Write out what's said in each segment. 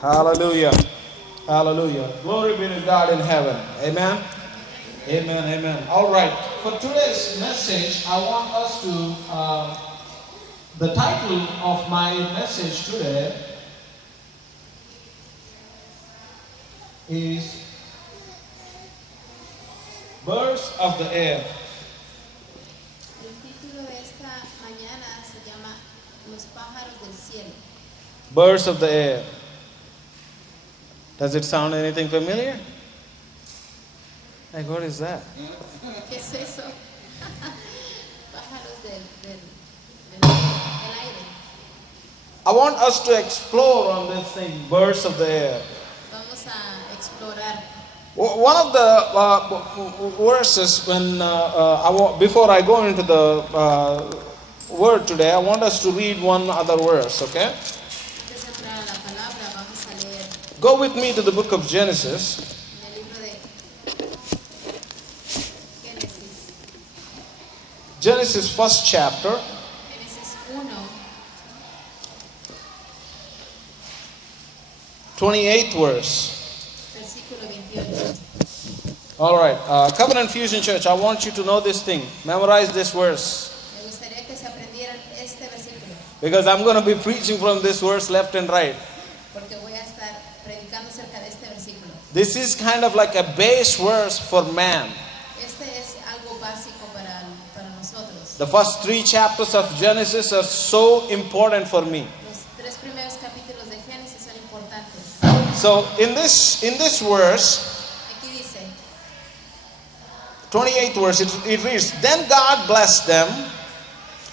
Hallelujah. Hallelujah. Glory be to God in heaven. Amen. Amen. Amen. All right. For today's message, I want us to, the title of my message today is Birds of the Air. El título de esta mañana se llama Los pájaros del cielo. Birds of the Air. Does it sound anything familiar? Like, what is that? ¿Qué es eso? Pájaros del aire. I want us to explore on this thing, birds of the air. Vamos a explorar. One of the verses when before I go into the word today, I want us to read one other verse, okay? Antes de entrar a la palabra, vamos a leer Go with me to the book of Genesis. en el libro de Génesis. Genesis first chapter, Génesis 1, 28th verse. versículo 28. All right, Covenant Fusion Church, I want you to know this thing. Memorize this verse. Me gustaría que se aprendieran este versículo, Because I'm going to be preaching from this verse left and right. porque voy a estar predicando acerca de este versículo. This is kind of like a base verse for man. Este es algo básico para nosotros. The first 3 chapters of Genesis are so important for me. Los 3 primeros capítulos de Génesis son importantes. So in this verse, Aquí dice, 28th verse, it reads, Then God blessed them,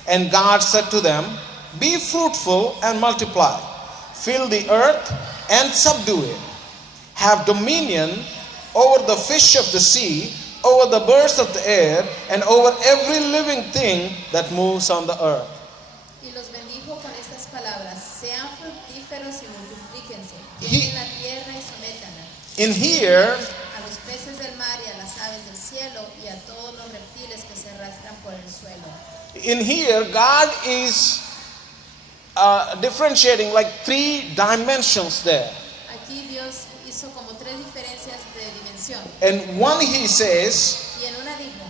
and God said to them, Be fruitful and multiply, fill the earth and subdue it. Have dominion over the fish of the sea, over the birds of the air, and over every living thing that moves on the earth. y los bendijo con estas palabras, sean fructíferos y multiplíquense, He- llenen la tierra y sométanla, In here, a los peces del mar y a las aves del cielo y a todos los reptiles que se arrastran por el suelo. In here, God is differentiating like 3 dimensions there. Aquí Dios hizo como 3 diferencias de dimensión. And one he says, Y en una dijo,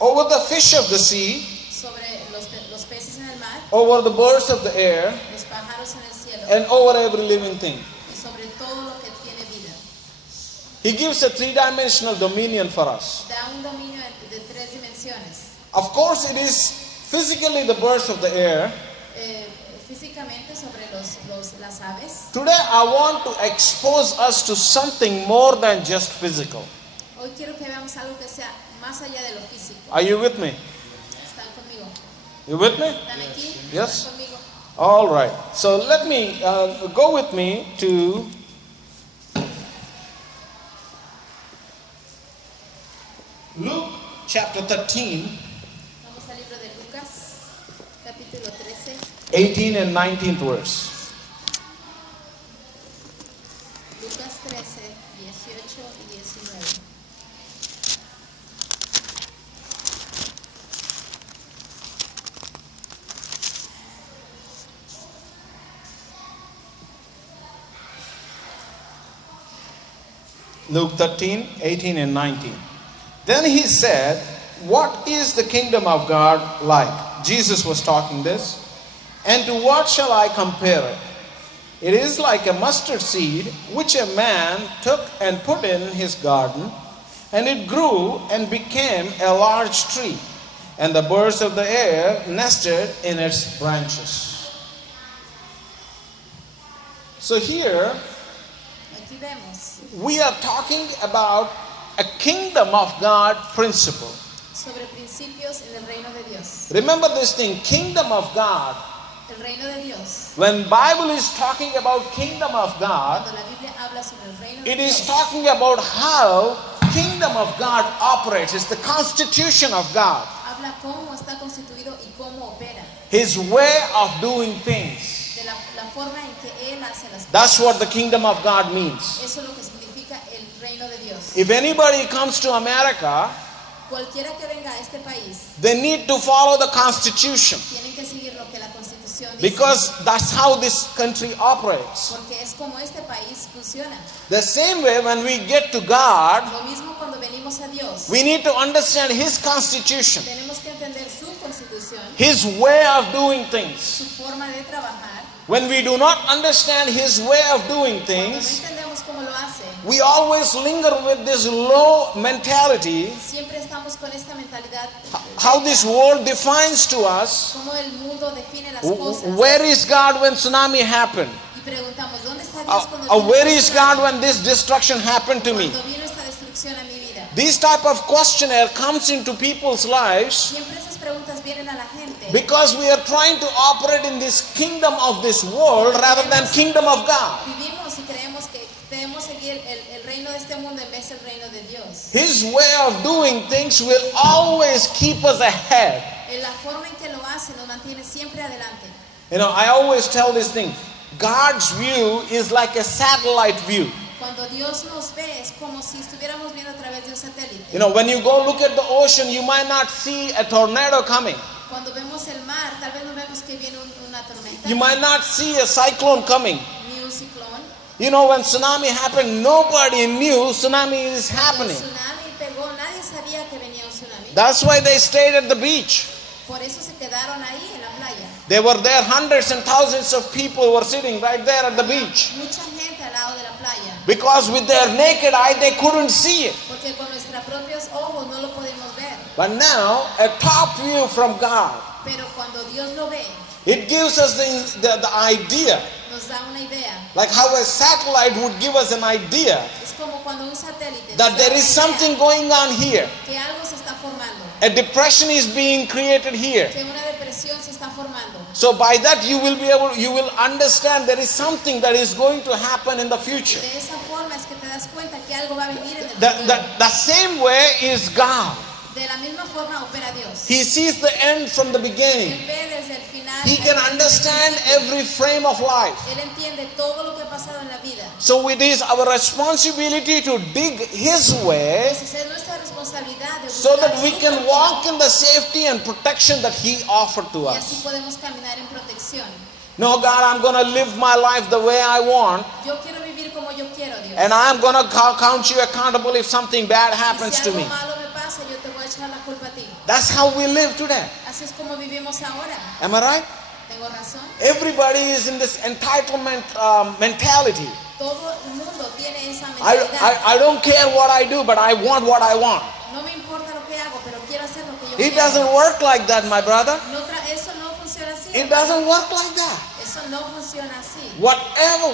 over the fish of the sea, sobre los peces en el mar, over the birds of the air, los pájaros en el cielo and over every living thing. y sobre todo lo que tiene vida. He gives a 3-dimensional dominion for us. Da un dominio de 3 dimensiones. Of course, it is physically the birds of the air. Físicamente sobre las aves. Today, I want to expose us to something more than just physical. Hoy quiero que veamos algo que sea más allá de lo físico. Are you with me? ¿Están conmigo? You with me? ¿Están aquí? Yes. ¿Están conmigo? All right. So let me go with me to Luke chapter 13, Vamos al libro de Lucas, capítulo 13, 18 and 19th verse. Lucas 13, 18 y 19. Luke 13, 18 and 19. Then he said, What is the kingdom of God like? Jesus was talking this. And to what shall I compare it? It is like a mustard seed which a man took and put in his garden, and it grew and became a large tree, and the birds of the air nested in its branches. So here Aquí vemos we are talking about a kingdom of God principle. sobre principios en el reino de Dios. Remember this thing, kingdom of God. El reino de Dios. When Bible is talking about kingdom of God, Cuando la Biblia habla sobre el reino de it is Dios, talking about how kingdom of God operates. It's the constitution of God. habla cómo está constituido y cómo opera. His way of doing things. De la forma en que Él hace las cosas. That's what the kingdom of God means. Eso es lo que significa el reino de Dios. If anybody comes to America, Cualquiera que venga a este país they need to follow the constitution. tienen que seguir lo que la Constitución constitución dice, Because that's how this country operates. porque es como este país funciona. The same way when we get to God, Lo mismo cuando venimos a Dios, we need to understand His constitution, tenemos que entender su constitución, His way of doing things. su forma de trabajar. When we do not understand His way of doing Cuando no things, entendemos cómo lo hace, we always linger with this low mentality, siempre estamos con esta mentalidad, how this world defines to us. cómo el mundo define las cosas. Where is God when tsunami happened? Y preguntamos, ¿dónde está Dios cuando vino Where esta is tsunami? God when this destruction happened to me? Cuando vino esta destrucción a mi vida? This type of questionnaire comes into people's lives Siempre esas preguntas vienen a la gente because we are trying to operate in this kingdom of this world rather than kingdom of God. vivimos y creemos que debemos seguir el reino de este mundo en vez del reino de Dios. His way of doing things will always keep us ahead. En la forma en que lo hace nos mantiene siempre adelante. You know, I always tell this thing. God's view is like a satellite view. Cuando Dios nos ve es como si estuviéramos viendo a través de un satélite. You know, when you go look at the ocean, you might not see a tornado coming. Cuando vemos el mar, tal vez no vemos que viene una tormenta, You might not see a cyclone coming. ni un ciclón. You know, when tsunami happened, nobody knew tsunami is Cuando happening. el tsunami pegó, nadie sabía que venía un tsunami. That's why they stayed at the beach. Por eso se quedaron ahí en la playa. They were there, hundreds and thousands of people were sitting right there at the beach. Mucha gente al lado de la playa. Because with their naked eye, they couldn't see it. Porque con nuestros propios ojos no lo podemos ver. But now, a top view from God, Pero cuando Dios lo ve, it gives us the idea, nos da una idea. like how a satellite would give us an idea Es como cuando un satélite that nos da there una is idea something going on here. que algo se está formando, A depression is being created here. que una depresión se está formando. So by that you will understand there is something that is going to happen in the future. De esa forma es que te das cuenta que algo va a venir en el The futuro. same way is God. De la misma forma opera Dios. He sees the end from the beginning. Él ve desde el final. He can hasta el understand principio. every frame of life. Él entiende todo lo que ha pasado en la vida. So it is our responsibility to dig His way Entonces es nuestra responsabilidad de so buscar that we su can camino, walk in the safety and protection that He offered to y así us. podemos caminar en protección. No, God, I'm going to live my life the way I want, Yo quiero vivir como yo quiero, Dios. and I'm going to count you accountable if something bad Y happens si to algo me. malo me pasa, yo te voy a echar la culpa a ti. That's how we live today. Así es como vivimos ahora. Am I right? ¿Tengo razón? Everybody is in this entitlement mentality. Todo el mundo tiene esa mentalidad. I don't care what I do, but I want what I want. No me importa lo que hago, pero quiero hacer lo que yo It quiero. doesn't work like that, my brother. Eso no funciona así. It doesn't work like that. Eso no funciona así.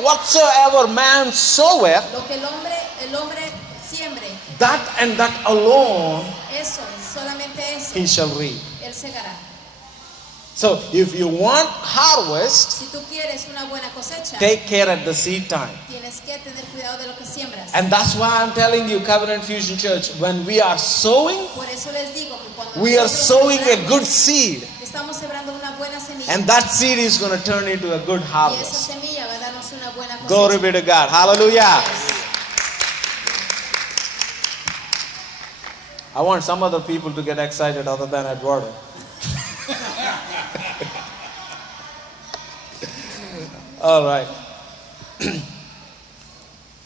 Whatsoever man soweth, Lo que el hombre siembre, that and that alone eso, solamente eso, he shall reap. él segará. So if you want harvest, Si tú quieres una buena cosecha, take care at the seed time. tienes que tener cuidado de lo que siembras. And that's why I'm telling you, Covenant Fusion Church, when we are sowing, Por eso les digo que cuando we are nosotros sowing a sembramos, good seed. estamos sembrando una buena semilla. And that seed is going to turn into a good Y esa harvest. semilla va a darnos una buena cosecha. Glory be to God. Hallelujah. I want some other people to get excited other than Eduardo. All right.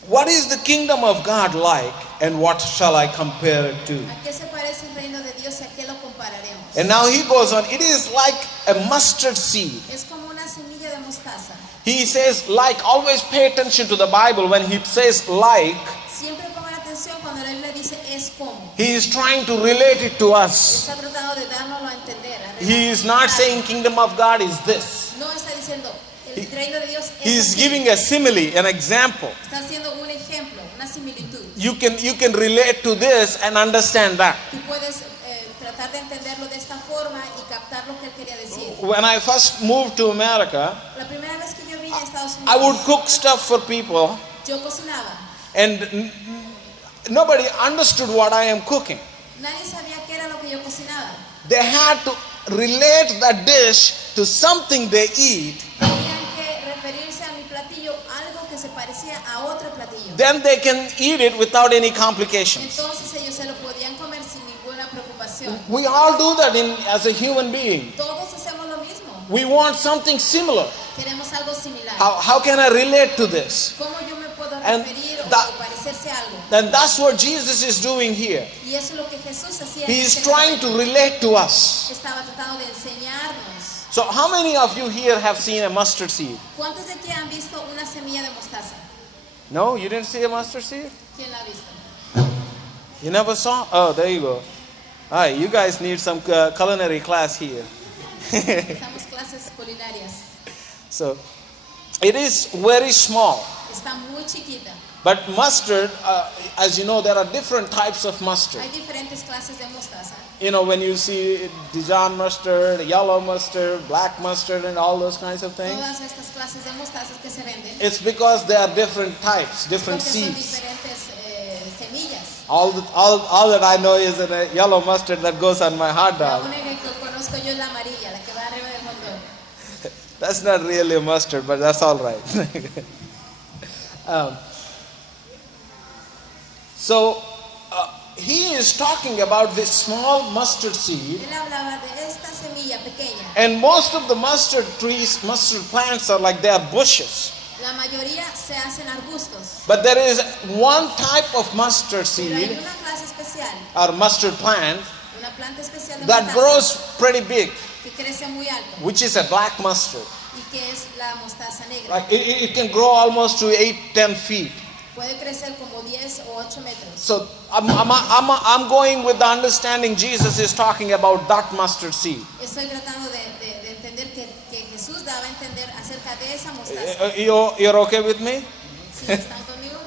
What is the kingdom of God like, and what shall I compare it to? ¿A qué se parece el reino de Dios y a qué lo compararemos? And now he goes on, it is like a mustard seed. Es como una semilla de mostaza. He says, like, always pay attention to the Bible when he says like. Siempre pongan atención cuando la Biblia dice es como. He is trying to relate it to us. Está tratando de dárnoslo a entender. A He is not relatar. saying kingdom of God is this. No está diciendo el reino de Dios He es is así. giving a simile, an example. Está haciendo un ejemplo, una similitud. You can relate to this and understand that. Tú puedes tratar de entenderlo de esta forma y captar lo que él quería decir. When I first moved to America, La primera vez que yo vine a Estados I would Unidos, cook stuff for people, yo cocinaba. and nobody understood what I am cooking. Nadie sabía qué era lo que yo cocinaba. They had to relate that dish to something they eat. Tenían que referirse a mi platillo algo que se parecía a otro platillo. Then they can eat it without any complications. Entonces ellos se lo podían comer sin ninguna preocupación. We all do that as a human being. Todos hacemos lo mismo. We want something similar. Queremos algo similar. How can I relate to this? ¿Cómo yo me puedo And referir that- o parecerse a algo? Then that's what Jesus is doing here. Y eso es lo que Jesús hacía. He en is este trying to momento. relate to us. Estaba tratando de enseñarnos. So how many of you here have seen a mustard seed? ¿Cuántos de aquí han visto una semilla de mostaza? No, you didn't see a mustard seed? ¿Quién la ha visto? You never saw? Oh, there you go. All right, you guys need some culinary class here. Estamos clases culinarias. So it is very small. Está muy chiquita. But mustard, as you know, there are different types of mustard. Hay diferentes clases de mostaza. You know, when you see Dijon mustard, yellow mustard, black mustard, and all those kinds of things, Todas estas clases de mostazas que se venden. it's because they are different types, different Porque son seeds. diferentes semillas. All that I know is that a yellow mustard that goes on my hot La dog. única que conozco yo es la amarilla, la que va arriba del hot dog. That's not really a mustard, but that's all right. So he is talking about this small mustard seed, Él hablaba de esta semilla pequeña. and most of the mustard trees, mustard plants are like they are bushes. La mayoría se hacen arbustos. But there is one type of mustard Pero hay seed una clase especial, or mustard plant una planta especial de that mostaza grows pretty big, que crece muy alto which is a black mustard. y que es la mostaza negra. Like it can grow almost to 8-10 feet. Puede crecer como 10 o 8 metros. So I'm going with the understanding Jesus is talking about that mustard seed. Estoy tratando de entender que Jesús daba a entender acerca de esa mostaza. You're okay with me? ¿Sí están conmigo?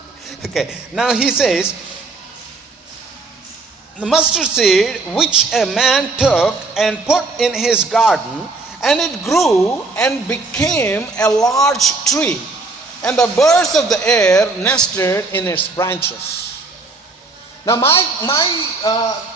Okay. Now he says, the mustard seed which a man took and put in his garden, and it grew and became a large tree, and the birds of the air nested in its branches. Now my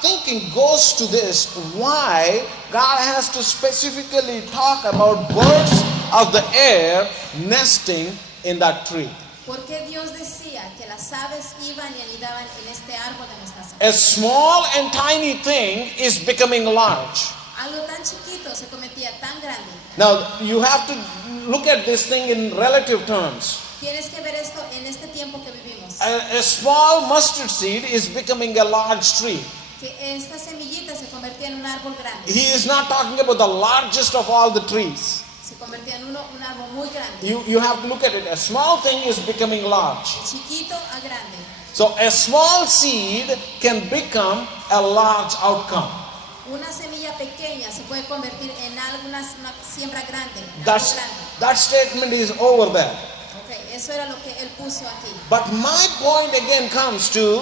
thinking goes to this: why God has to specifically talk about birds of the air nesting in that tree? ¿Por qué Dios decía que las aves iban y anidaban en este árbol de mostaza? A small and tiny thing is becoming large. Algo tan chiquito se convertía tan grande. Now you have to look at this thing in relative terms. Tienes que ver esto en este tiempo que vivimos. A small mustard seed is becoming a large tree. Que esta semillita se convertía en un árbol grande. He is not talking about the largest of all the trees. Se convertía en un árbol muy grande. You have to look at it. A small thing is becoming large. De chiquito a grande. So a small seed can become a large outcome. Una semilla pequeña se puede convertir en una siembra grande. En algo That's, grande. that statement is over there. Okay, eso era lo que él puso aquí. But my point again comes to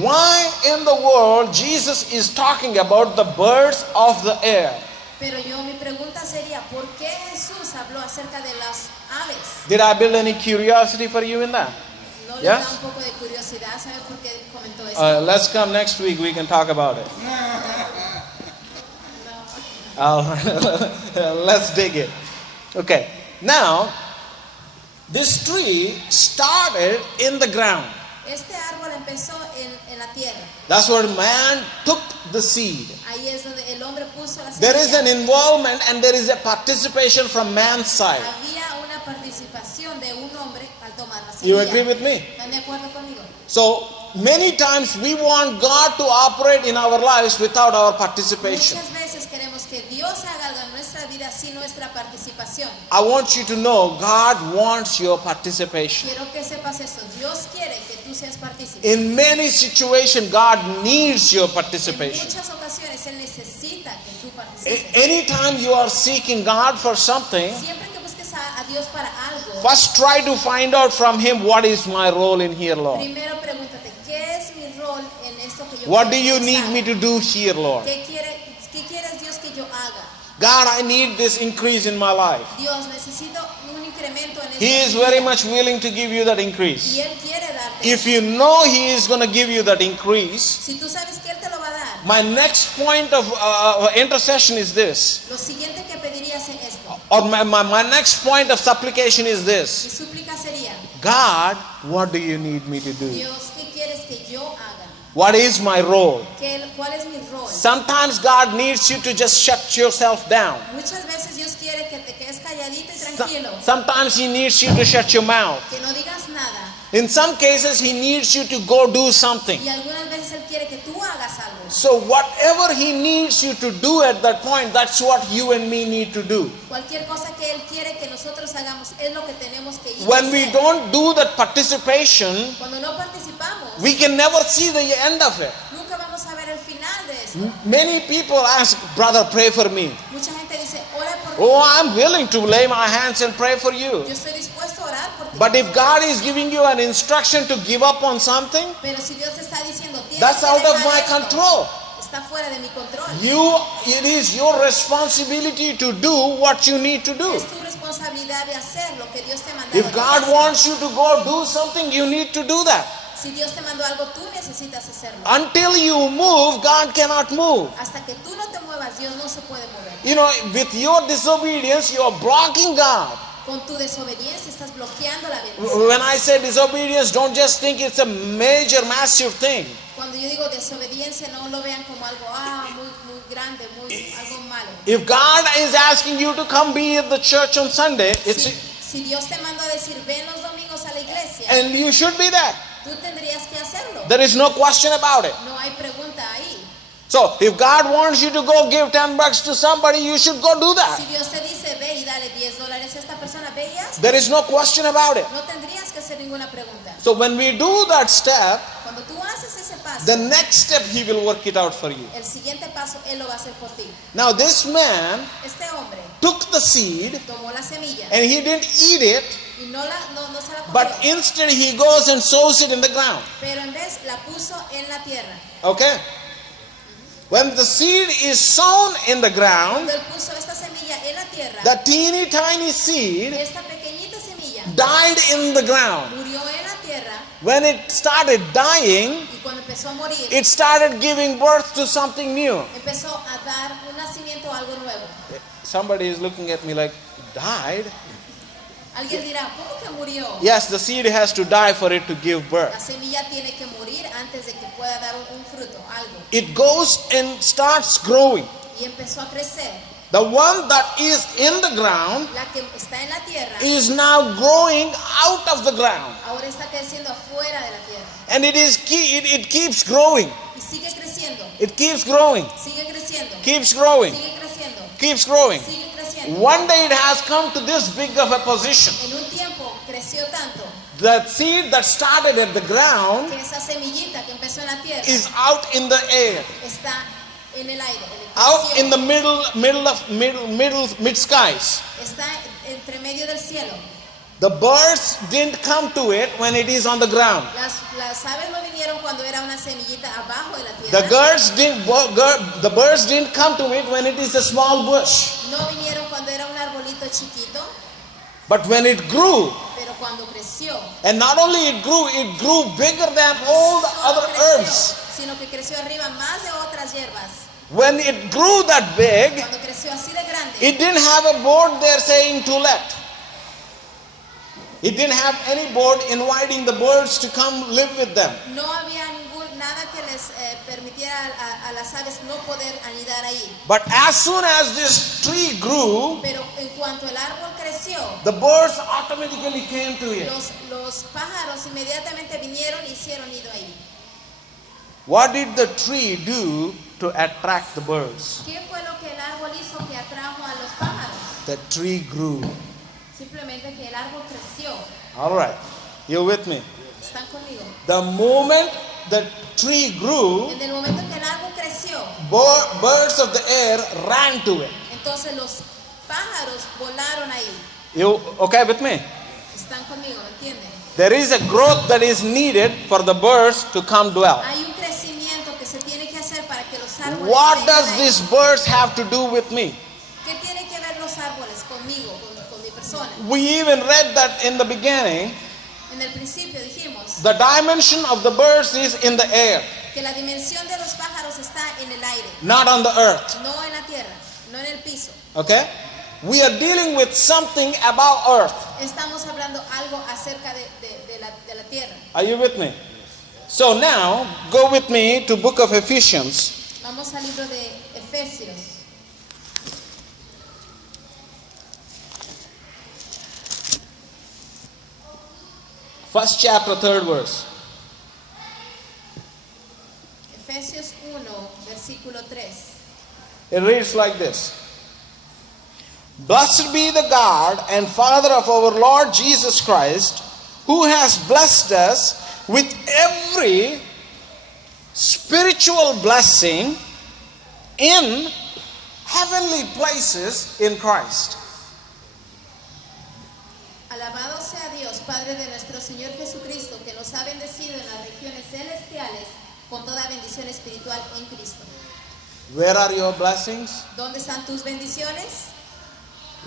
why in the world Jesus is talking about the birds of the air. Pero mi pregunta sería, ¿por qué Jesús habló acerca de las aves? Did I build any curiosity for you in that? ¿No les Yes? da un poco de curiosidad saber por qué comentó esto? Let's come next week, we can talk about it. Let's dig it. Okay, now this tree started in the ground. Este árbol empezó en la tierra. That's where man took the seed. Ahí es donde el hombre puso la There is an semilla. involvement and there is a participation from man's side. Había una participación de un hombre al tomar la semilla. You agree with me? ¿Están de acuerdo conmigo? So many times we want God to operate in our lives without our participation. Muchas veces queremos que Dios haga algo en nuestra vida sin nuestra participación. I want you to know God wants your participation. Quiero que sepas esto. Dios quiere que tú seas partícipe. In many situations, God needs your En participation. muchas ocasiones Él necesita que tú participes. Anytime you are seeking God for something, Siempre que busques a Dios para algo, first try to find out from Him what is my role in here, Lord. primero pregúntate, ¿qué es mi rol en esto que yo What quiero do you que need haga? me to do here, Lord? ¿Qué quieres Dios que yo haga? God, I need this increase in my life. Dios, necesito un incremento en He is esta very vida. much willing to give you that Y increase. Él quiere darte. If you know He is going to give you that increase, Si tú sabes que Él te lo va a dar, my next point of intercession is this, lo siguiente que pedirías es esto. or my next point of supplication is Mi this: súplica sería, God, what do you need me to do? Dios, ¿qué quieres que yo haga? What is my role? ¿Cuál es mi rol? Sometimes God needs you to just shut yourself down. Muchas veces Dios quiere que te quedes calladito y tranquilo, Sometimes He needs you to shut your mouth. que no digas nada. In some cases, He needs you to go do something. Y algunas veces Él quiere que tú hagas algo. So whatever He needs you to do at that point, that's what you and me need to do. Cualquier cosa que Él quiere que nosotros hagamos es lo que tenemos que ir a When we hacer. don't do that participation, Cuando no participamos, we can never see the end of it. nunca vamos a ver el final de esto. Many people ask, brother, pray for me. Mucha gente dice, ora por mí. Oh, I'm willing to lay my hands and pray for you. Yo estoy dispuesto a orar por ti. But if God is giving you an instruction to give up on something, Pero si Dios te está diciendo, tienes that's que out of dejar my esto, control. está fuera de mi control. It is your responsibility to do what you need to do. Es tu responsabilidad de hacer lo que Dios te mandó. If God wants you to go do something, you need to do that. Si Dios te mandó algo, tú necesitas hacerlo. Until you move, God cannot move. Hasta que tú no te muevas, Dios no se puede mover. You know, with your disobedience, you are blocking God. Con tu desobediencia estás bloqueando la bendición. When I say disobedience, don't just think it's a major, massive thing. Cuando yo digo desobediencia, no lo vean como algo muy grande, algo malo. If God is asking you to come be at the church on Sunday, Si Dios te mandó a decir, ven los domingos a la iglesia, and you should be there. tú tendrías que hacerlo. There is no question about it. No hay pregunta ahí. So, if God wants you to go give $10 to somebody, you should go do that. Si Dios te dice, ve y dale $10 a esta persona, ve y hazlo. There is no question about it. No tendrías que hacer ninguna pregunta. So, when we do that step, Cuando tú haces ese paso, the next step He will work it out for you. el siguiente paso Él lo va a hacer por ti. Now, this man Este hombre took the seed tomó la semilla and he didn't eat it, y no se la comió, but instead he goes and sows it in the ground. pero en vez la puso en la tierra. Okay? When the seed is sown in the ground, Cuando él puso esta semilla en la tierra, the teeny tiny seed esta pequeñita semilla died in the ground. murió en la tierra When it started dying, y cuando empezó a morir, it started giving birth to something new. empezó a dar un nacimiento a algo nuevo. Somebody is looking at me like, died? Alguien dirá, ¿cómo que murió? Yes, the seed has to die for it to give La birth. semilla tiene que morir antes de que pueda dar un fruto, algo. It goes and starts growing. Y empezó a crecer. The one that is in the ground La que está en la tierra is now growing out of the ground. ahora está creciendo afuera de la tierra. And it keeps growing. Y sigue creciendo, It keeps growing. sigue creciendo, Keeps growing. sigue creciendo, Keeps growing. sigue creciendo. One day it has come to this big of a position. En un tiempo creció tanto That seed that started at the ground que esa semillita que empezó en la tierra is out in the air. está en el aire, Out in the mid skies. está entre medio del cielo. The birds didn't come to it when it is on the ground. Las aves no vinieron cuando era una semillita abajo de la The tierra. birds didn't come to it when it is a small bush. No vinieron cuando era un arbolito chiquito, But when it grew, pero cuando creció, and not only it grew bigger than all the solo other creció, herbs. sino que creció arriba más de otras hierbas. When it grew that big, Cuando creció así de grande, it didn't have a board there saying to let. It didn't have any board inviting the birds to come live with them. no había nada que les permitiera a las aves no poder anidar ahí. But as soon as this tree grew, Pero en cuanto el árbol creció, the birds automatically came to it. los pájaros inmediatamente vinieron y hicieron nido ahí. What did the tree do to attract the birds? ¿Qué fue lo que el árbol hizo que atrajo a los pájaros? The tree grew. Simplemente que el árbol creció. All right, you with me? ¿Están conmigo? The moment the tree grew, En el momento que el árbol creció, birds of the air ran to it. entonces los pájaros volaron ahí. You okay with me? ¿Están conmigo? ¿Me entienden? There is a growth that is needed for the birds to come dwell. Hay un crecimiento que se tiene que hacer para que los árboles What vengan does ahí. these birds have to do with me? ¿Qué tienen que ver los árboles conmigo, con mi persona? We even read that in the beginning. En el principio dijimos The dimension of the birds is in the air, que la dimensión de los pájaros está en el aire, not on the earth. no en la tierra, no en el piso. Okay? We are dealing with something about earth. Estamos hablando algo acerca de la tierra. Are you with me? So now, go with me to book of Ephesians. Vamos al libro de Efesios. First chapter, third verse. Efesios 1, versículo 3. It reads like this. Blessed be the God and Father of our Lord Jesus Christ, who has blessed us with every spiritual blessing in heavenly places in Christ. Alabado sea Dios, Padre de nuestro Señor Jesucristo, que nos ha bendecido en las regiones celestiales con toda bendición espiritual en Cristo. Where are your blessings? ¿Dónde están tus bendiciones?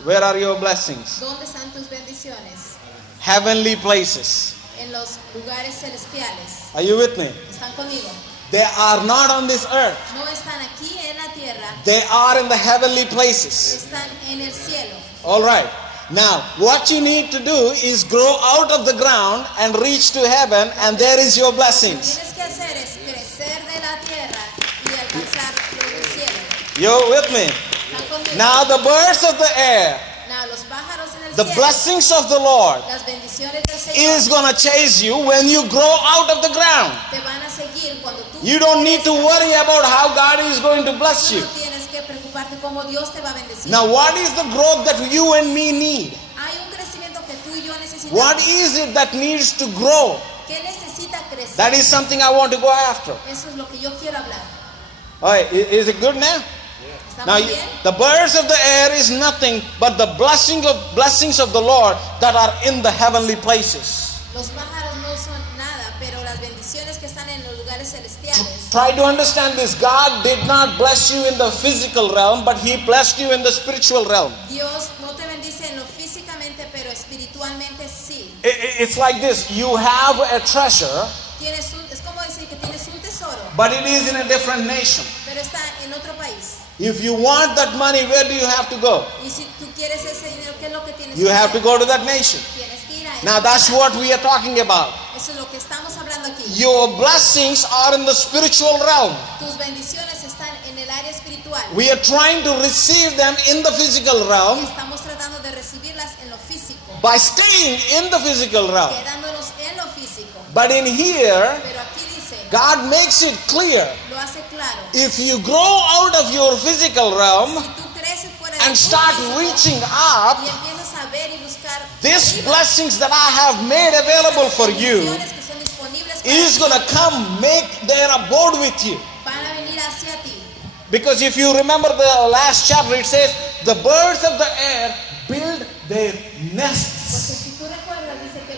Where are your blessings? ¿Dónde están tus bendiciones? Heavenly places. En los lugares celestiales. Are you with me? ¿Están conmigo? They are not on this earth. No están aquí en la tierra, They are in the heavenly places. están en el cielo. All right. Now, what you need to do is grow out of the ground and reach to heaven, and there is your Lo que blessings. tienes que hacer es crecer de la tierra y alcanzar lo del cielo. You're with me? ¿Están conmigo? Now, the birds of the air, Now, los pájaros en el the cielo, blessings of the Lord las bendiciones del Señor is going to chase you when you grow out of the ground. te van a seguir cuando tú You don't need to worry about how God is going to bless Tú you. no tienes que preocuparte cómo Dios te va a bendecir. Now, what is the growth that you and me need? Hay un crecimiento que tú y yo necesitamos. What is it that needs to grow? ¿Qué necesita crecer? That is something I want to go after. Eso es lo que yo quiero hablar. All right, is it good now? ¿Está Now, muy bien? the birds of the air is nothing but the blessings of the Lord that are in the heavenly places. Los pájaros no son nada, pero las bendiciones que están en los lugares celestiales. Try to understand this. God did not bless you in the physical realm, but He blessed you in the spiritual realm. Dios no te bendice en lo físicamente, pero espiritualmente sí. It's like this. You have a treasure, Es como decir que tienes un tesoro, but it is in a different nation. pero está en otro país. If you want that money, where do you have to go? Y si tú quieres ese dinero, ¿qué es lo que tienes You que have to hacer? go to that nation. Tienes que ir a ese Now, that's lugar. what we are talking about. Eso es lo que estamos hablando aquí. Your blessings are in the spiritual realm. Tus bendiciones están en el área espiritual. We are trying to receive them in the physical realm Estamos tratando de recibirlas en lo físico, by staying in the physical realm. quedándonos en lo físico. But in here, Pero aquí dice, God makes it clear, lo hace claro. if you grow out of your physical realm Si tú creces fuera de and tu start físico reaching up, y empiezas a ver y buscar these arriba, blessings that I have made available estas for you bendiciones que son disponibles para is ti, going to come make their abode with you. van a venir hacia ti. Because if you remember the last chapter, it says, the birds of the air build their Porque nests. si tú recuerdas, dice que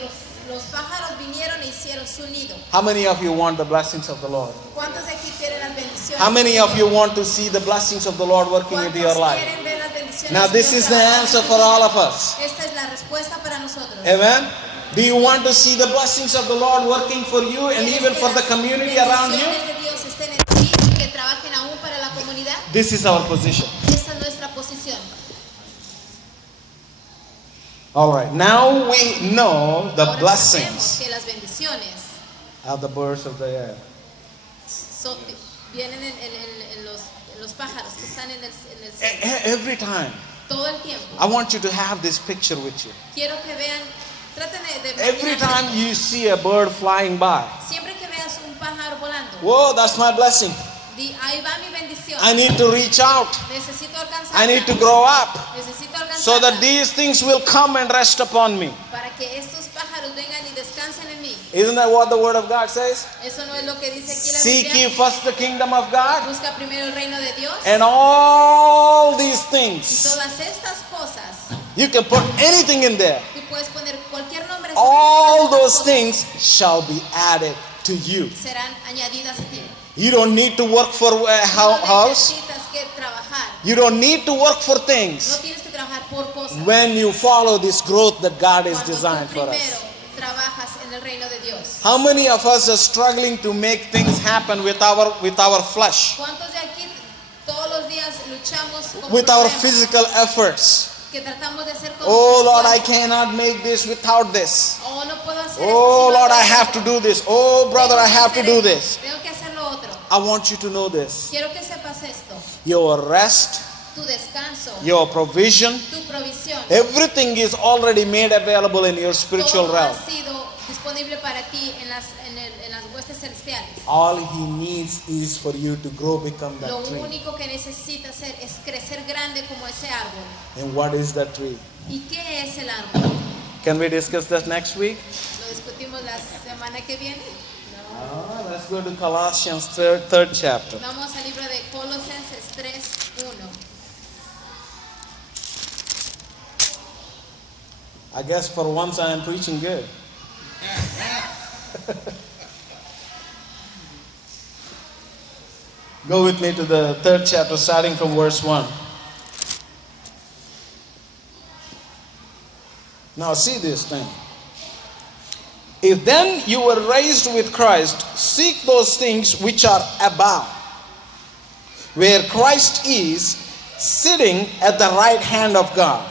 los pájaros vinieron e hicieron su nido. How many of you want the blessings of the Lord? ¿Cuántos de aquí quieren las bendiciones? How many of you want to see the blessings of the Lord working into your ¿Cuántos life? quieren ver las bendiciones Now, de this Dios is the trabajando answer en for tu all vida? of us. Esta es la respuesta para nosotros. Amen? Do you want to see the blessings of the Lord working for you and even for the community around you? Bendiciones de Dios estén en ti y que trabajen aún para la comunidad. This is our position. Esta es nuestra posición. All right. Now we know the Ahora sabemos blessings que las bendiciones of the birds of the air. vienen en los pájaros que están en el cielo. Every time. Todo el tiempo. I want you to have this picture with you. Quiero que vean, traten de Every imaginarse time esto. you see a bird flying by, Siempre que veas un pájaro volando, whoa, that's my blessing. ahí va mi bendición. I need to reach out. Necesito alcanzarla. I need to grow up Necesito alcanzarla. so that these things will come and rest upon me. Para que estos pájaros vengan y descansen en mí. Isn't that what the Word of God says? Eso no es lo que dice aquí la Seek ye Biblia. first the kingdom of God, Busca primero el reino de Dios. and all these Y things, todas estas cosas, you can put anything in there. tú puedes poner cualquier nombre. sobre All todas estas those cosas, things shall be added to you. serán añadidas a ti. You don't need to work for a No house. necesitas que trabajar. You don't need to work for No things tienes que trabajar por cosas. when you follow this growth that God has Cuando designed tú for primero us. trabajas en el reino de Dios. How many of us are struggling to make things happen with our flesh, ¿Cuántos de aquí todos los días luchamos con with our problemas physical efforts? que tratamos de hacer con Oh nuestro Lord, I esfuerzo? cannot make this without this. Oh, no puedo hacer Oh esto si no Lord, I hago have to do this. Oh, brother, I have to do this. Tengo que hacer lo otro. I want you to know this. Quiero que sepas esto. Your rest, Tu descanso, your provision, tu provisión, everything is already made available in your spiritual todo realm. ha sido disponible para ti en las huestes celestiales. All he needs is for you to grow, become that Lo tree. único que necesita hacer es crecer grande como ese árbol. And what is that tree? ¿Y qué es el árbol? Can we discuss that next week? Lo discutimos la semana que viene. Let's go to Colossians third chapter. Vamos al libro de Colosenses 3:1. I guess for once I am preaching good. Go with me to the 3rd chapter, starting from verse 1. Now see this thing. If then you were raised with Christ, seek those things which are above, where Christ is sitting at the right hand of God.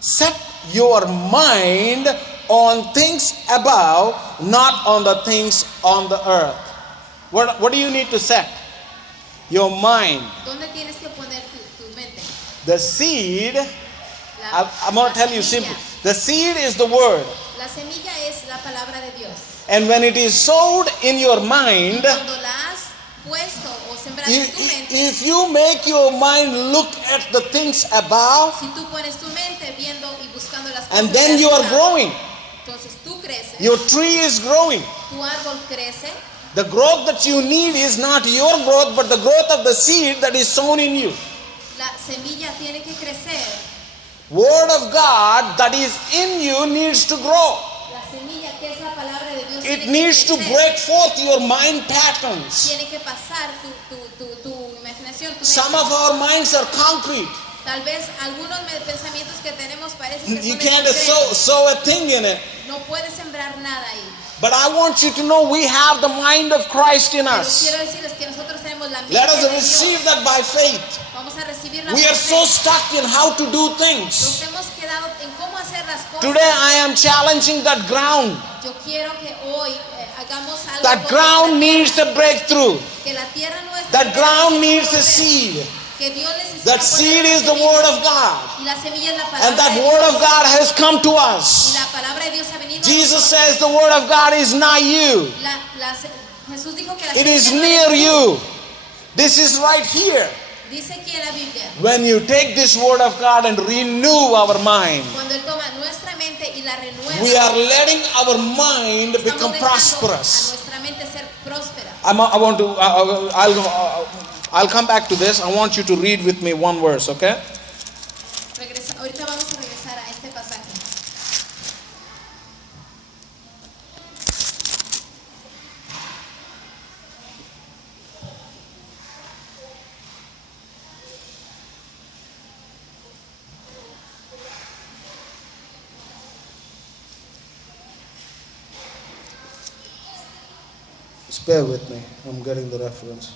Set your mind on things above, not on the things on the earth. What do you need to set? Your mind. ¿Dónde tienes que poner tu mente? The seed, La- I'm going to la tell you semilla. simply. The seed is the word. La semilla es la palabra de Dios. And when it is sowed in your mind, Cuando la has puesto o sembrado en tu mente, if you make your mind look at the things above, si tú pones tu mente viendo y buscando las cosas and then de you are arriba, growing. entonces tú creces, Your tree is growing. tu árbol crece. The growth that you need is not your growth, but the growth of the seed that is sown in you. La semilla tiene que crecer. Word of God that is in you needs to grow. La semilla que es la palabra de Dios It tiene needs que to crecer. break forth your mind patterns. Tiene que pasar tu imaginación, tu Some mente. of our minds are concrete. Tal vez algunos pensamientos que tenemos parecen que You son can't de concreto. sow a thing in it. No puedes sembrar nada ahí. But I want you to know we have the mind of Christ in Pero us. quiero decirles que nosotros tenemos la mente Let us de receive Dios. that by faith. Vamos a recibirla We por are so fe. stuck in how to do Nos things. hemos quedado en cómo hacer las cosas. Today I am challenging that ground. Yo quiero que hoy hagamos algo That con ground nuestra needs tierra. a breakthrough. Que la tierra nuestra That ground needs a poder. seed. Que Dios necesita That poner seed una is the semilla. word of God. Y la semilla es la palabra And that de word Dios. of God has come to Y us. la palabra de Dios ha venido a Jesus nosotros. says the word of God is nigh you. Jesús dijo que la It is semilla no near eres tú. you. This is right here. Dice aquí en la Biblia. When you take this word of God and renew our mind, Cuando Él toma nuestra mente y la renueva, we are letting our mind estamos become dejando a prosperous. nuestra mente ser próspera. I'll come back to this. I want you to read with me one verse, okay? Ahorita vamos a regresar a este pasaje. Just bear with me. I'm getting the reference.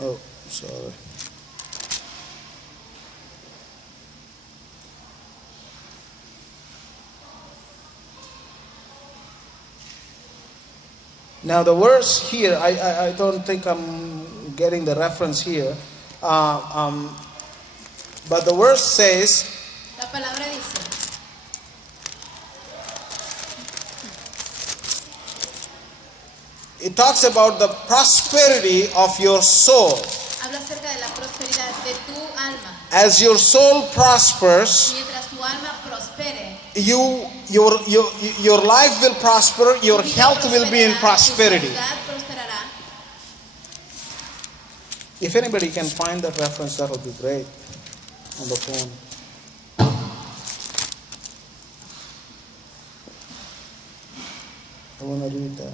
Oh, sorry. Now the verse here, I don't think I'm getting the reference here, but the verse says, La palabra dice, it talks about the prosperity of your soul. habla acerca de la prosperidad de tu alma. As your soul prospers, Mientras tu alma prospere, your life will prosper, your tu vida health will be in prosperará, prosperity. tu salud prosperará. If anybody can find that reference, that would be great on the phone. I want to read that.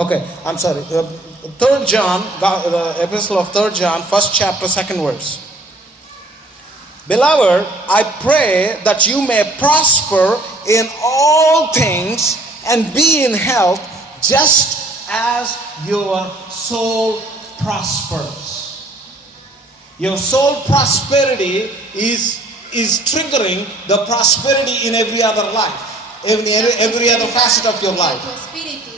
Okay, I'm sorry. 3rd John, the epistle of 3rd John, 1st chapter, 2nd verse. Beloved, I pray that you may prosper in all things and be in health, just as your soul prospers. Your soul prosperity is triggering the prosperity in every other life, every other facet of your life. Tu espíritu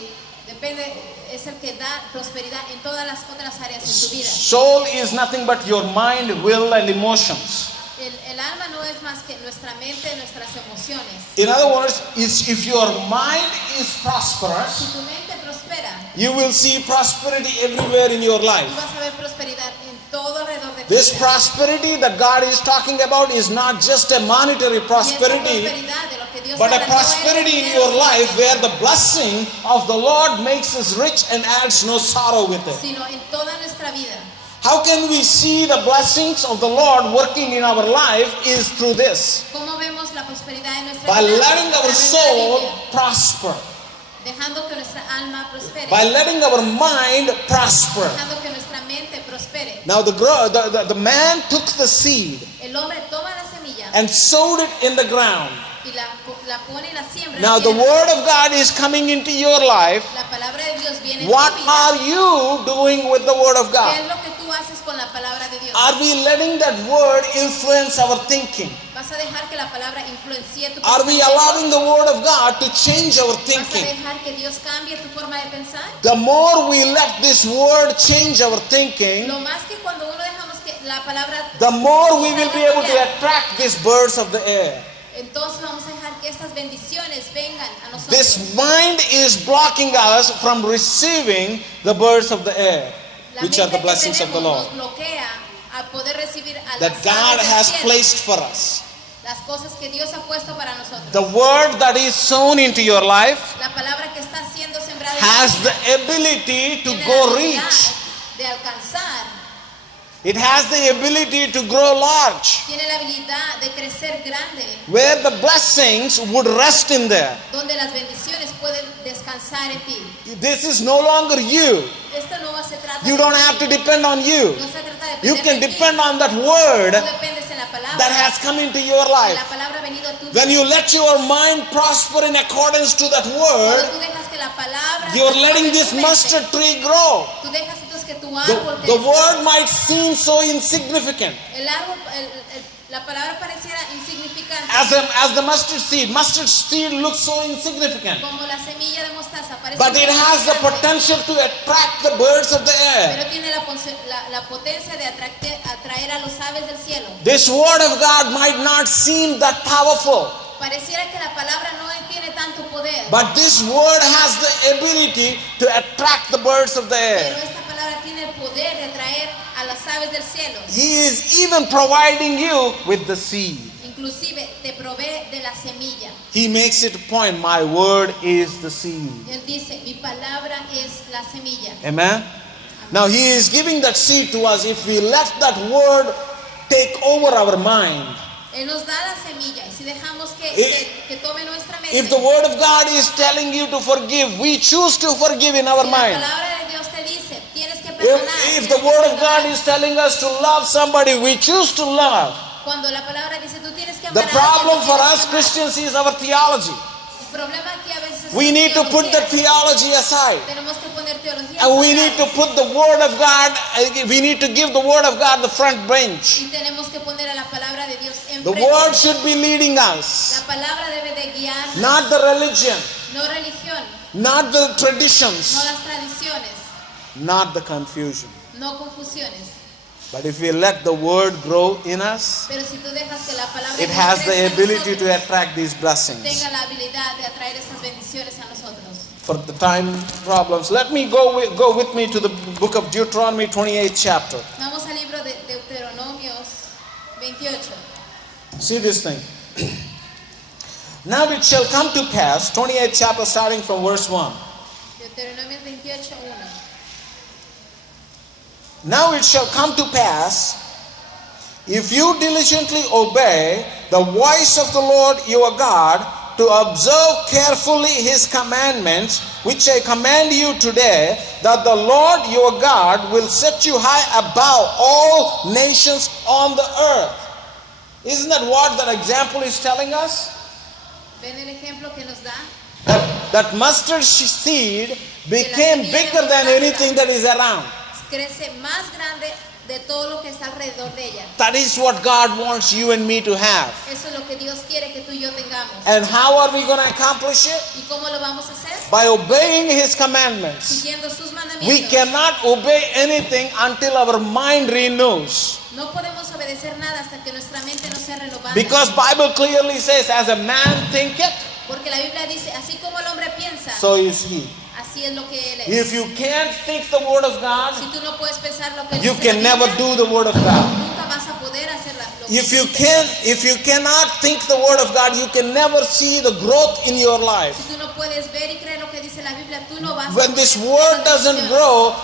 depende, es el que da prosperidad en todas las otras áreas en tu vida. Soul is nothing but your mind, will, and emotions. El alma no es más que nuestra mente, nuestras emociones. In other words, if your mind is prosperous, Si tu mente prospera, you will see prosperity everywhere in your life. tú vas a ver prosperidad en todo alrededor de tu This vida. prosperity that God is talking about is not just a monetary Y esa prosperity, prosperidad de lo que Dios but a habla no es prosperity in dinero, your life where the blessing of the Lord makes us rich and adds no sorrow with it. sino en toda nuestra vida. How can we see the blessings of the Lord working in our life is through this. ¿Cómo vemos la prosperidad en nuestra By vida? letting A our través de la soul Biblia. prosper. Dejando que nuestra alma prospere. By letting our mind prosper. Dejando que nuestra mente prospere. Now the man took the seed El hombre toma la semilla and sowed it in the ground. y la pone y la siembra. Now en the tierra. word of God is coming into your life. La palabra de Dios viene en What tu vida. are you doing with the word of ¿Qué God? es lo que tú haces con la palabra de Dios? Are we letting that word influence our thinking? ¿Vas a dejar que la palabra influencie tu Are we pensamiento? allowing the word of God to change our ¿Vas a thinking? dejar que Dios cambie tu forma de pensar? The more we let this word change our thinking, Lo más que cuando uno dejamos que la palabra, the more we will be able to attract these birds of the air. entonces vamos a dejar que estas bendiciones vengan a nosotros. This mind is blocking us from receiving the birds of the air, La which are mente the que blessings of the tenemos Lord, nos bloquea a poder recibir a that las God aves del has cielo, placed for us. las cosas que Dios ha puesto para nosotros. The word that is sown into your life La palabra que está siendo sembrada en has tu the vida ability to tiene la go habilidad reach. de alcanzar, It has the ability to grow large, tiene la habilidad de crecer grande, where the blessings would rest in there. donde las bendiciones pueden descansar en ti. This is no longer you. Esto no se trata You de don't ti. have to depend on you. No se trata de You depender can de ti. depend on that word Tú dependes en la palabra. that has come into your Que life. la palabra ha venido a tu When vida. you let your mind prosper in accordance to that Cuando word, tú dejas que la palabra you're transforme letting tu this mente, mustard tree grow. tú dejas entonces que tu árbol The crezca. word might seem so insignificant. El árbol, la palabra pareciera insignificante. As the mustard seed looks so insignificant. Como la semilla de mostaza parece But it has the insignificante, potential to attract the birds of the air. pero tiene la potencia de atraer a los aves del cielo. This word of God might not seem that powerful, Pareciera que la palabra no tiene tanto poder, but this word has the ability to attract the birds of the pero air. esta palabra tiene el poder de atraer a las aves del cielo. He is even providing you with the seed. Inclusive te provee de la semilla. He makes it a point, my word is the seed. Él dice, mi palabra es la semilla. Amen? Now he is giving that seed to us if we let that word take over our mind. Él nos da la semilla y si dejamos que tome nuestra mente, If the word of God is telling you to forgive, we choose to forgive in our si la mind. palabra de Dios te dice, tienes que perdonar. If tienes the que word of perdonar. God is telling us to love somebody, we choose to love. Cuando la palabra dice, tú tienes que The amar a alguien, problem tú for tienes us que amar. Christians is our theology. El problema aquí a veces es We need to put the teología. theology aside. Tenemos que poner teología And we a un need to lado. put the word of God, we need to give the word of God the front bench. Y tenemos que poner a la palabra de Dios The enfrente. word should be leading us, La palabra debe de guiarnos, not the religion, no religión, not the no traditions, las tradiciones, not the confusion. no confusiones. But if we let the word grow in us, Pero si tú dejas que la palabra it de Dios has the crezca en ability to nosotros, attract these blessings. tenga la habilidad de atraer esas bendiciones a nosotros. For the time problems, let me go with me to the book of Deuteronomy 28th chapter. Vamos al libro de Deuteronomios 28. See this thing. Now it shall come to pass, 28th chapter starting from verse 1. Deuteronomios 28, 1. Now it shall come to pass, if you diligently obey the voice of the Lord your God, to observe carefully his commandments, which I command you today, that the Lord your God will set you high above all nations on the earth. Isn't that what that example is telling us? ¿Ven el ejemplo que nos da? That mustard seed became bigger than anything that is around. Crece más grande de todo lo que está alrededor de ella. That is what God wants you and me to have. Eso es lo que Dios quiere que tú y yo tengamos. And how are we going to accomplish it? ¿Y cómo lo vamos a hacer? By obeying his commandments. Siguiendo sus mandamientos. We cannot obey anything until our mind renews. No podemos obedecer nada hasta que nuestra mente no sea renovada. Because Bible clearly says, as a man thinketh, Porque la Biblia dice, así como el hombre piensa, so is he. así es lo que él es. If you can't think the word of God, Si tú no puedes pensar lo que you dice la can never Biblia, do the word of God. nunca vas a poder hacer lo que If you dice. cannot think the word of God, you can never see the growth in your life. Si tú no puedes ver y creer lo que dice la Biblia, tú no vas a When poder this ver word las doesn't bendiciones. grow,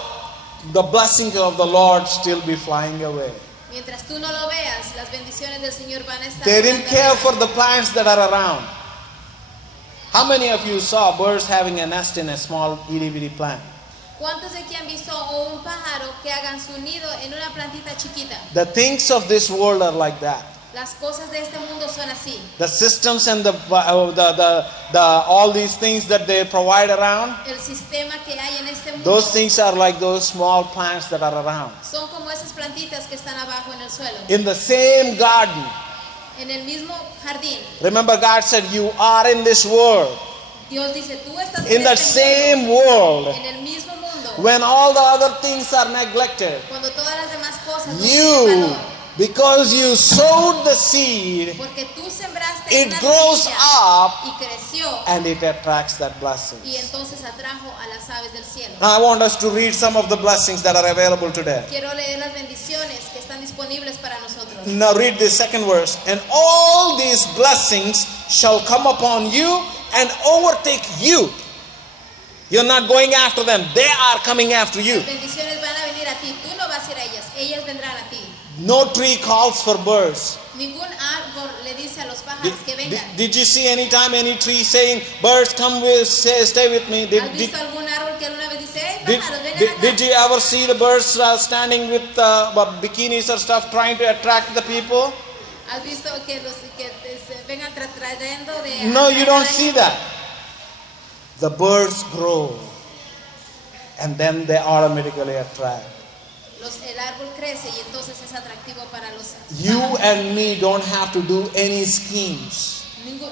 the blessings of the Lord still be flying away. Mientras tú no lo veas, las bendiciones del Señor van a estar. They didn't volando care arriba. for the plants that are around. How many of you saw birds having a nest in a small itty bitty plant? ¿Cuántos de aquí han visto un pájaro que hagan su nido en una plantita chiquita? The things of this world are like that. Las cosas de este mundo son así. The systems and the all these things that they provide around, El sistema que hay en este mundo those things are like those small plants that are around. son como esas plantitas que están abajo en el suelo. In the same garden, En el mismo jardín, remember God said, you are in this world. Dios dice, tú estás In en the este same mundo, world, en el mismo mundo. when all the other things are neglected, Cuando todas las demás cosas no tienen you, valor, because you sowed the seed, porque tú sembraste it una grows semilla up y creció and it attracts that blessing. y entonces atrajo a las aves del cielo. Now I want us to read some of the blessings that are available today. Quiero leer las bendiciones que están disponibles para nosotros. Now read this second verse. And all these blessings shall come upon you and overtake you. You're not going after them. They are coming after you. Las bendiciones van a venir a ti, tú no vas a ir a ellas vendrán a ti. No tree calls for birds. Ningún árbol le dice a los pájaros que vengan. Did you see any time any tree saying, birds come with, stay with me? ¿Has visto algún árbol que alguna vez dice, hey, pájaros, vengan acá? Did you ever see the birds standing with bikinis or stuff trying to attract the people? ¿Has visto que los que se vengan trayendo de... No, you don't see that. The birds grow and then they automatically attract. El árbol crece y entonces es atractivo para los You pájaros. and me don't have to do any schemes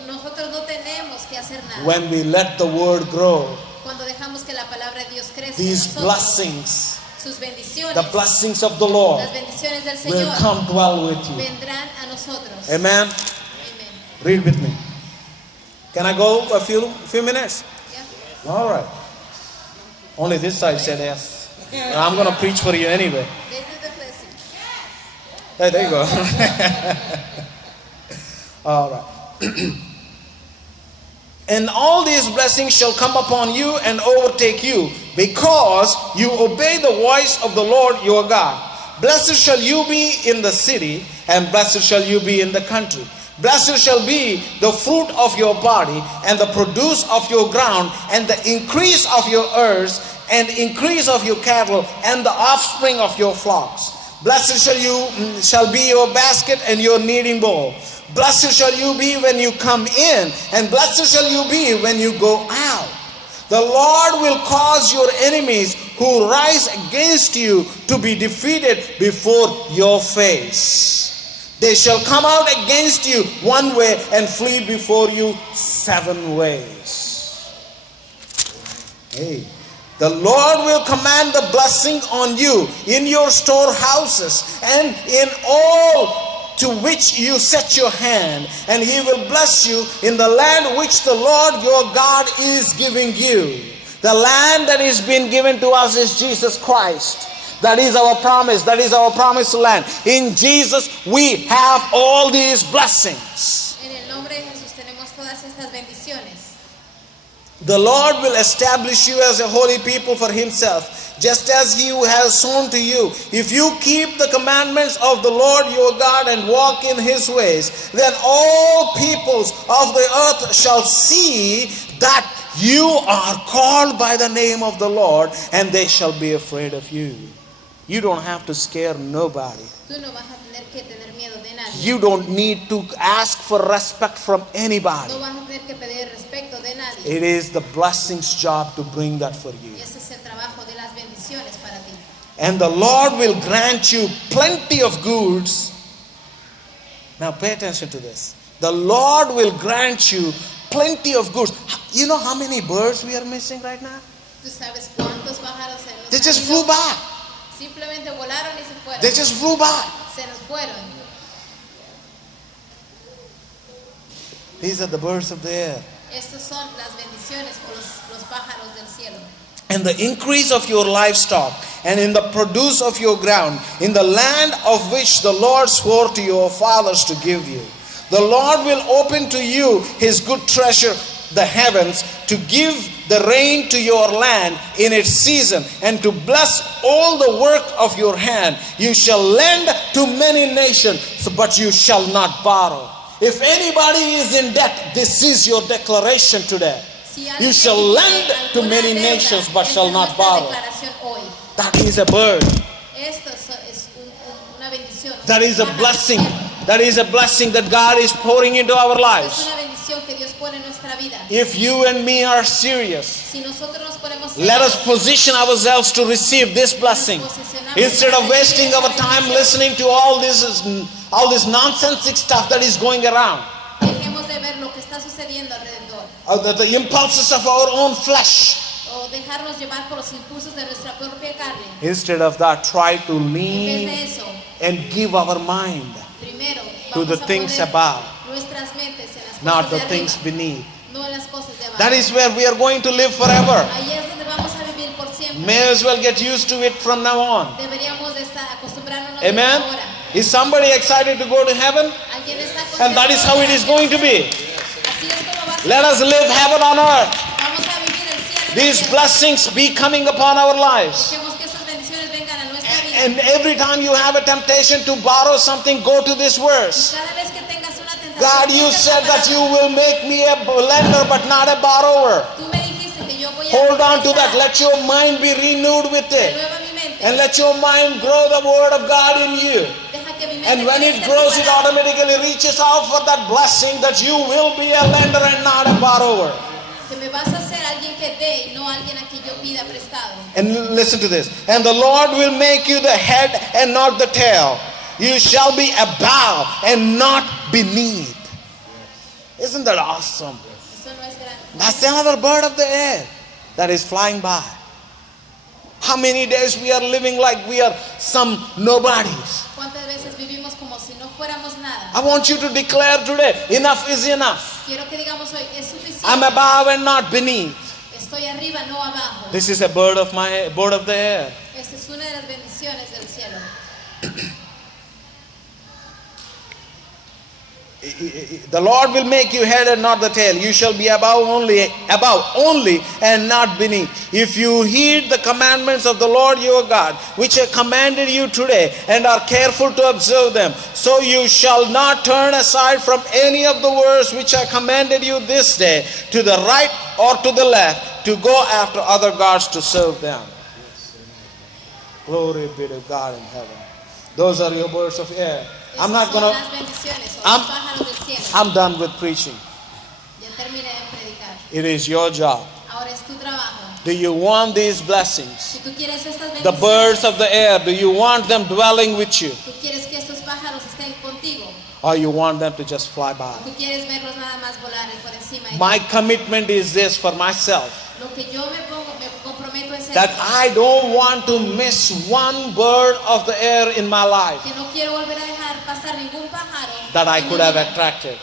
Nosotros no tenemos que hacer nada. when we let the word grow. Cuando dejamos que la palabra de Dios crezca en These nosotros, blessings, sus bendiciones, the blessings of the Lord, las bendiciones del will Señor come dwell with you. vendrán a nosotros. Amen. Amen. Read with me. Can I go a few minutes? Yeah. All right. Only this side said yes. I'm going to preach for you anyway. This is the blessing. Hey, there you go. All right. And all these blessings shall come upon you and overtake you, because you obey the voice of the Lord your God. Blessed shall you be in the city, and blessed shall you be in the country. Blessed shall be the fruit of your body, and the produce of your ground, and the increase of your herds, and increase of your cattle, and the offspring of your flocks. Blessed shall be your basket and your kneading bowl. Blessed shall you be when you come in, and blessed shall you be when you go out. The Lord will cause your enemies who rise against you to be defeated before your face. They shall come out against you one way and flee before you 7 ways. Hey. The Lord will command the blessing on you in your storehouses and in all to which you set your hand, and He will bless you in the land which the Lord your God is giving you. The land that is being given to us is Jesus Christ. That is our promise. That is our promised land. In Jesus we have all these blessings. En el nombre de Jesús tenemos todas estas bendiciones. The Lord will establish you as a holy people for himself, just as he has shown to you. If you keep the commandments of the Lord your God and walk in his ways, then all peoples of the earth shall see that you are called by the name of the Lord, and they shall be afraid of you. You don't have to scare nobody. Tú no vas a tener que tener miedo de nadie. You don't need to ask for respect from anybody. No vas a tener que pedir respeto de nadie. It is the blessing's job to bring that for you. Y ese es el trabajo de las bendiciones para ti. And the Lord will grant you plenty of goods. Now pay attention to this. The Lord will grant you plenty of goods. You know how many birds we are missing right now? ¿Tú sabes cuántos pájaros se nos They han just ido? flew by. Simplemente volaron y se fueron. They just flew by. Se nos fueron. These are the birds of the air. Estos son las bendiciones o los pájaros del cielo. And the increase of your livestock, and in the produce of your ground, in the land of which the Lord swore to your fathers to give you. The Lord will open to you his good treasure, the heavens, to give the rain to your land in its season, and to bless all the work of your hand. You shall lend to many nations, but you shall not borrow. If anybody is in debt, this is your declaration today. You shall lend to many nations, but shall not borrow. That is a bird. That is a blessing. That is a blessing that God is pouring into our lives. If you and me are serious, let us position ourselves to receive this blessing. Instead of wasting our time listening to all this nonsensical stuff that is going around. The impulses of our own flesh. Instead of that, try to lean and give our mind to the things above, not the things beneath. That is where we are going to live forever. May as well get used to it from now on. Amen? Is somebody excited to go to heaven? And that is how it is going to be. Let us live heaven on earth. These blessings be coming upon our lives. And every time you have a temptation to borrow something, go to this verse. God, you said that you will make me a lender but not a borrower. Hold on to that. Let your mind be renewed with it. And let your mind grow the word of God in you. And when it grows, it automatically reaches out for that blessing that you will be a lender and not a borrower. And listen to this. And the Lord will make you the head and not the tail. You shall be above and not beneath. Isn't that awesome? That's another bird of the air that is flying by. How many days we are living like we are some nobodies? I want you to declare today, enough is enough. I'm above and not beneath. This is a bird of the air. The Lord will make you head and not the tail. You shall be above only and not beneath. If you heed the commandments of the Lord your God, which I commanded you today, and are careful to observe them, so you shall not turn aside from any of the words which I commanded you this day, to the right or to the left, to go after other gods to serve them. Glory be to God in heaven. Those are your birds of air. I'm done with preaching. It is your job. Do you want these blessings? The birds of the air, do you want them dwelling with you? Or you want them to just fly by? My commitment is this for myself. That I don't want to miss one bird of the air in my life that I could have attracted.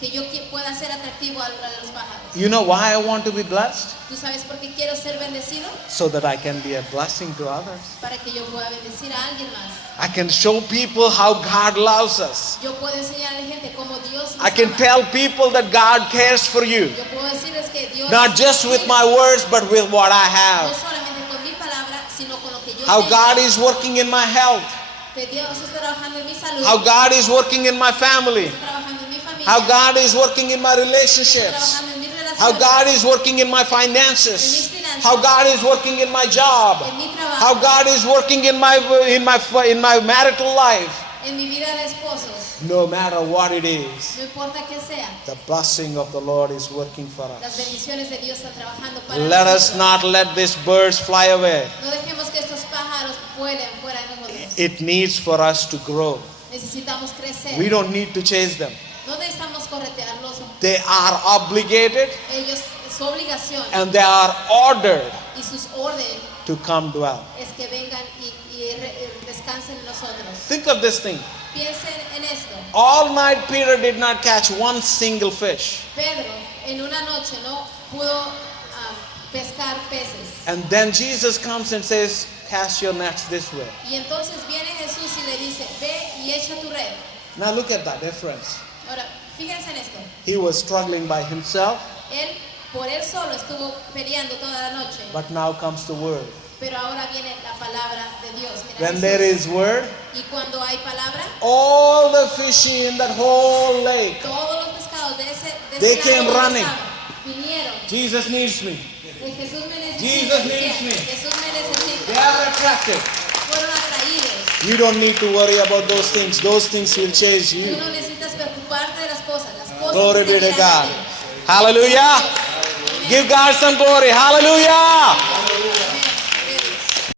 que yo pueda ser atractivo a los pájaros. You know why I want to be blessed? ¿Tú sabes por qué quiero ser bendecido? So that I can be a blessing to others. Para que yo pueda bendecir a alguien más. I can show people how God loves us. Yo puedo enseñarle a la gente cómo Dios nos I can ama. tell people that God cares for you. Yo puedo decirles que Dios Not just with my words, but with what I no have. solamente con mi palabra, sino con lo que yo How tengo. God is working in my health. Que Dios está trabajando en mi salud. How God is working in my family. Está trabajando en mi familia. How God is working in my Está relationships. trabajando en mis relaciones. How God is working in my finances. How God is working in my job. En mi trabajo. How God is working in my marital life. En mi vida de esposos. No matter what it is, No importa que sea. the blessing of the Lord is working for Las us. bendiciones de Dios están trabajando para Let us nosotros. not let these birds fly away. No dejemos que estos pájaros vuelen fuera de nosotros. It needs for us to grow. Necesitamos crecer. We don't need to chase them. No necesitamos corretearlos. They are obligated Ellos, su obligación and they are ordered y sus órdenes to come dwell. es que vengan y descansen en nosotros. Think of this thing. Piensen en esto. All night Peter did not catch one single fish. Pedro en una noche no pudo pescar peces. And then Jesus comes and says, cast your nets this way. Y entonces viene Jesús y le dice, ve y echa tu red. Now look at that difference. Ahora, fíjense en esto. He was struggling by himself, Él, por él solo estuvo peleando toda la noche. but now comes the word. Pero ahora viene la palabra de Dios. Mira, When Jesús. there is word, Y cuando hay palabra, all the fishy in that whole lake, todos los pescados de ese They lago came donde running. estaban, vinieron. Jesus needs me. Jesús me necesita. Jesus decía, needs me. Jesús me necesita. They are attracted. Fueron atraídos. You don't need to worry about those things. Those things will chase Tú you. no necesitas preocuparte de las cosas. Las cosas Glory te be to seguirán God. a ti. Hallelujah. Give God some glory. Hallelujah.